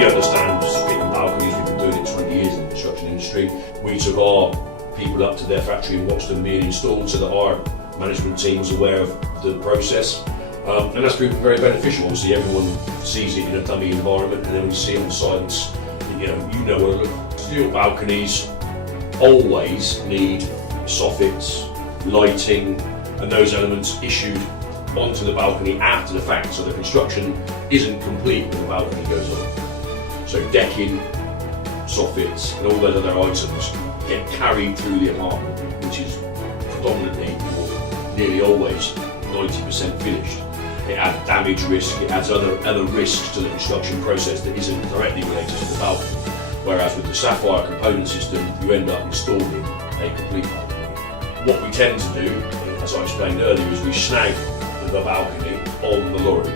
we understand fitting balconies. We've been doing it 20 years in the construction industry. We took our people up to their factory and watched them being installed so that our management team was aware of the process. And that's been very beneficial. Obviously, everyone sees it in a dummy environment, and then we see it on sites. You know what to look. Steel balconies always need soffits, lighting, and those elements issued onto the balcony after the fact, so the construction isn't complete when the balcony goes on. So decking, soffits, and all those other items get carried through the apartment, which is predominantly, or nearly always, 90% finished. It adds damage risk, it adds other risks to the construction process that isn't directly related to the balcony. Whereas with the Sapphire component system, you end up installing a complete balcony. What we tend to do, as I explained earlier, is we snag the balcony on the lorry.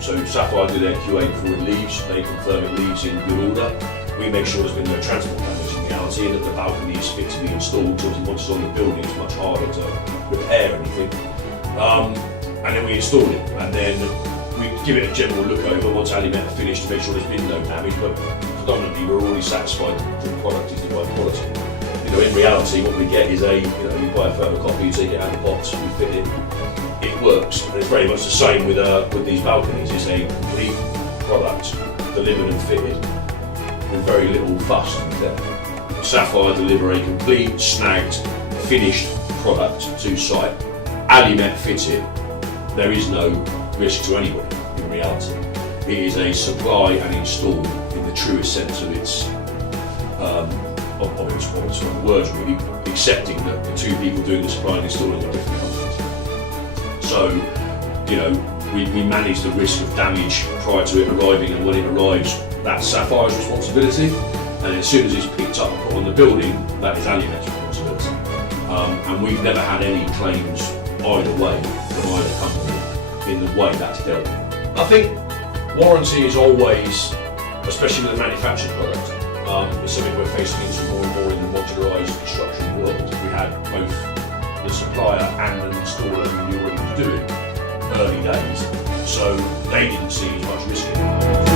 So Sapphire do their QA before it leaves, they confirm it leaves in good order. We make sure there's been no transport damage in reality and that the balcony is fit to be installed, so once it's on the building it's much harder to repair anything. And then we install it, and then we give it a general look over once Alimet are finished to make sure there's been no damage, but predominantly we're already satisfied that the product is the right quality. In reality what we get is you buy a thermocopy, you take it out of the box, we fit it, it works. And it's very much the same with these balconies. It's a complete product delivered and fitted with very little fuss to be fair. Sapphire deliver a complete, snagged, finished product to site. Alimet fit it. There is no risk to anybody in reality. It is a supply and install in the truest sense of its words really, accepting that the two people doing the supply and installing are different companies. So, we manage the risk of damage prior to it arriving, and when it arrives, that's Sapphire's responsibility. And as soon as it's picked up and put on the building, that is Alimet's responsibility. And we've never had any claims either way from either company in the way that's dealt with. I think warranty is always, especially with a manufactured product, it's something we're facing into more and more in the modularised construction world. We had both the supplier and the installer who knew what he was doing early days, so they didn't see as much risk in it.